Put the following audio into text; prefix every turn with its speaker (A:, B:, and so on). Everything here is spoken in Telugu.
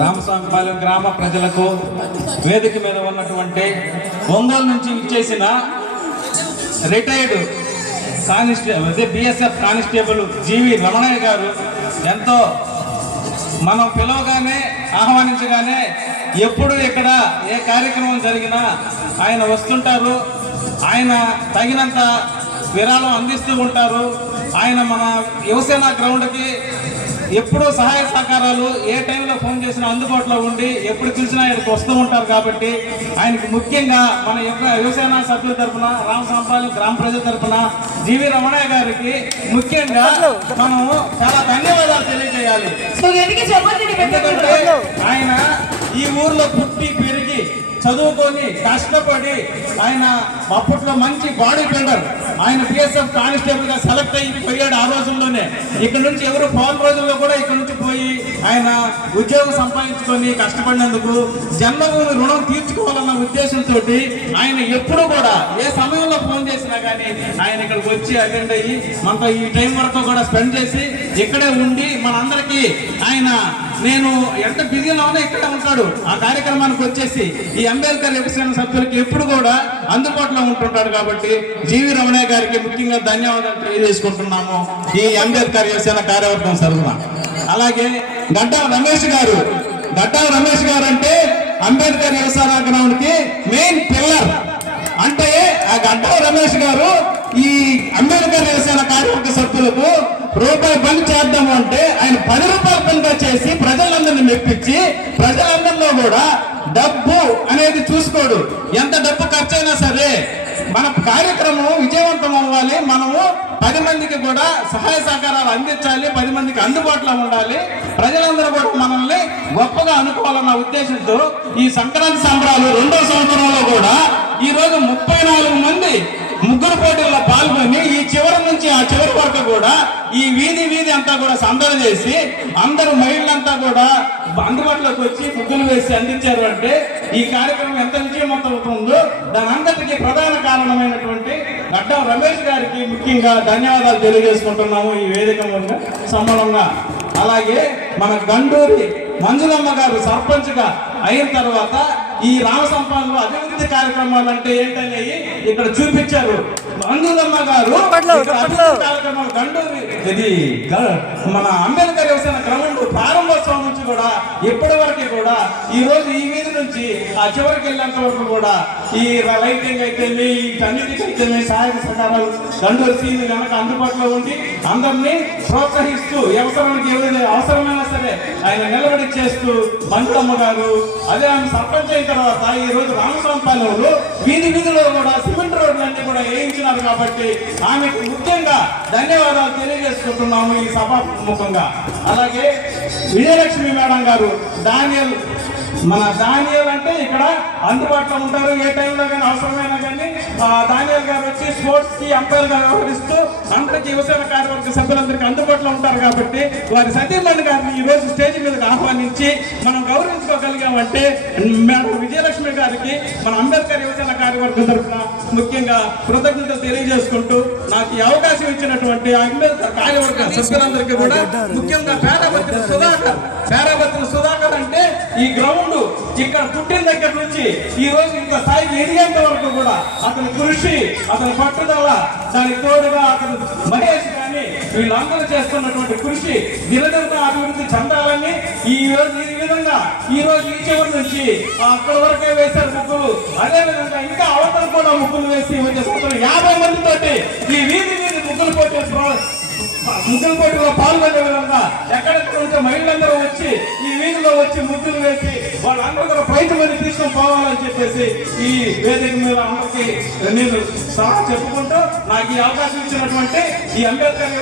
A: రామస్వామిపాలెం గ్రామ ప్రజలకు వేదిక మీద ఉన్నటువంటి ఒంగోలు నుంచి ఇచ్చేసిన రిటైర్డ్ కానిస్టేబుల్ అదే BSF constable GV Ramanaiah garu ఎంతో మనం పిలవగానే ఆహ్వానించగానే ఎప్పుడు ఇక్కడ ఏ కార్యక్రమం జరిగినా ఆయన వస్తుంటారు. ఆయన తగినంత విరాళం అందిస్తూ ఉంటారు. ఆయన మన యువసేన గ్రౌండ్కి ఎప్పుడూ సహాయ సహకారాలు ఏ టైంలో ఫోన్ చేసినా అందుబాటులో ఉండి ఎప్పుడు పిలిచినా ఇక్కడికి వస్తూ ఉంటారు కాబట్టి ఆయనకి ముఖ్యంగా మన యొక్క యువసేన సభ్యుల తరఫున రామ సంపాలన గ్రామ ప్రజల తరఫున జీవి రమణయ్య గారికి ముఖ్యంగా మనం చాలా ధన్యవాదాలు తెలియజేయాలి. ఆయన ఈ ఊర్లో పుట్టి పెరిగి చదువుకొని కష్టపడి ఆయన అప్పట్లో మంచి బాడీ బిల్డర్. ఆయన పిఎస్ఎఫ్ కానిస్టేబుల్గా సెలెక్ట్ అయ్యి పోయాడు ఆ రోజుల్లోనే. ఇక్కడ నుంచి ఎవరు పోని రోజుల్లో కూడా ఇక్కడ నుంచి పోయి ఆయన ఉద్యోగం సంపాదించుకొని కష్టపడినందుకు జన్మభూమి రుణం తీర్చుకోవాలన్న ఉద్దేశంతో ఆయన ఎప్పుడు కూడా ఏ సమయంలో ఫోన్ చేసినా కానీ ఆయన ఇక్కడికి వచ్చి అటెండ్ అయ్యి మనతో ఈ టైం వరకు కూడా స్పెండ్ చేసి ఇక్కడే ఉండి మనందరికీ ఆయన నేను ఎంత బిజీలో ఉన్నా ఇక్కడే ఉంటాడు. ఆ కార్యక్రమానికి వచ్చేసి ఈ అంబేద్కర్ యువసేన సభ్యులకి ఎప్పుడు కూడా అందుబాటులో ఉంటుంటాడు కాబట్టి జీవి రమణయ్య గారికి ముఖ్యంగా ధన్యవాదాలు తెలియజేసుకుంటున్నాము. ఈ అంబేద్కర్ యువసేన కార్యవర్గం సరువున అలాగే గడ్డా రమేష్ గారు. గడ్డా రమేష్ గారు అంటే అంబేద్కర్ వ్యవసాయ గ్రౌండ్కి మెయిన్ పిల్లర్ అంటే ఆ గడ్డా రమేష్ గారు ఈ అంబేద్కర్ వ్యవసాయ కార్యక్రమం రూపాయి పని చేద్దాము అంటే ఆయన పది రూపాయల పనిగా చేసి ప్రజలందరినీ మెప్పించి ప్రజలందరిలో కూడా డబ్బు అనేది చూసుకోడు. ఎంత డబ్బు ఖర్చు అయినా సరే మన కార్యక్రమం విజయవంతం అవ్వాలి. మనము పది మందికి కూడా సహాయ సహకారాలు అందించాలి. పది మందికి అందుబాటులో ఉండాలి. ప్రజలందరూ కూడా మనల్ని గొప్పగా అనుకోవాలన్న ఉద్దేశంతో ఈ సంక్రాంతి సంబరాలు రెండో సంవత్సరంలో కూడా కూడా ఈ వీధి వీధి అంతా కూడా సందడి చేసి అందరూ మహిళలంతా కూడా అందుబాటులోకి వచ్చి ముగ్గులు వేసి అందించారు అంటే ఈ కార్యక్రమం ఎంత విజయవంతం అవుతుందో దాని అంతటికి ప్రధాన కారణమైనటువంటి గడ్డం రమేష్ గారికి ముఖ్యంగా ధన్యవాదాలు తెలియజేసుకుంటున్నాము ఈ వేదిక సమానంగా అలాగే మన గండూరి మంజులమ్మ గారు సర్పంచ్గా అయిన తర్వాత ఈ రామ సంపాదనలో అభివృద్ధి కార్యక్రమాలు అంటే ఏంటనేవి ఇక్కడ చూపించారు. మంజులమ్మ గారు ఇది మన అంబేద్కర్ వ్యవసాయ గ్రౌండ్ ప్రారంభోత్సవం నుంచి కూడా ఇప్పటి వరకు కూడా ఈ రోజు ఈ నుంచి ఆ చివరికి వెళ్ళేంత వరకు కూడా ఈ లైటింగ్ అయితే వీటన్నిటికీ అయితే సహాయ సహకారాలు గండూరు సీని వెనక అందుబాటులో ఉండి అందరినీ ప్రోత్సహిస్తూ అవసరానికి ఏదైనా అవసరమైనా సరే ఆయన నిలబడి చేస్తూ మంజులమ్మ గారు అదే ఆమె సర్పంచ్ అయిన తర్వాత ఈ రోజు రామస్వామిపాలెంలో వీధి వీధిలో కూడా సిమెంట్ రోడ్లన్నీ కూడా వేయించినారు కాబట్టి ఆమెకు ముఖ్యంగా ధన్యవాదాలు తెలియజేసుకుంటున్నాము ఈ సభాముఖంగా. అలాగే విజయలక్ష్మి మేడం గారు డానియల్ మన దానియల్ అంటే ఇక్కడ అందుబాటులో ఉంటారు. ఏ టైంలో కానీ అవసరమైనా కానీ దానియల్ గారు వచ్చి స్పోర్ట్స్కి అంపైర్గా వ్యవహరిస్తూ అందరికీ యువసేన కార్యవర్గ సభ్యులందరికీ అందుబాటులో ఉంటారు కాబట్టి వారి సతీమణి గారిని ఈ రోజు స్టేజ్ మీదకి ఆహ్వానించి మనం గౌరవించుకోగలిగామంటే మేడం విజయలక్ష్మి గారికి మన అంబేద్కర్ యువసేన కార్యవర్గం తరఫున ముఖ్యంగా కృతజ్ఞతలు తెలియజేసుకుంటూ నాకు ఈ అవకాశం ఇచ్చినటువంటి అంబేద్కర్ కార్యవర్గ సభ్యులందరికీ కూడా ముఖ్యంగా పేరాభద్రి సుధాకర్ పేద నుంచి ఈ రోజు ఇంత స్థాయికి ఎదిగేంత వరకు కూడా అతని కృషి అతని పట్టుదల దానికి తోడుగా అతను మహేష్ కానీ వీళ్ళందరూ చేస్తున్నటువంటి కృషి నిరంతరం అభివృద్ధి చెందాలని ఈ రోజు ఈ విధంగా ఈ రోజు ఈ చివరి నుంచి ఆ అక్కడ వరకే వేశారు ముగ్గులు. అదే విధంగా ఇంకా అవతల కూడా ముగ్గులు వేసి వచ్చే యాభై యాభై మందితోటి ఈ వీధి వీధి ముగ్గులు పోటీ ముగ్గులు పోటీలో పాల్గొనే విధంగా ఎక్కడెక్కడ ఉంటే మహిళలందరూ వచ్చి ఈ వీధిలో వచ్చి ముగ్గులు వేసి వాళ్ళందరూ కూడా బయట మంది తీసుకొని పోవాలని చెప్పేసి ఈ వేదిక మీద అందరికీ నేను సలహా చెప్పుకుంటూ నాకు ఈ అవకాశం ఇచ్చినటువంటి ఈ అంబేద్కర్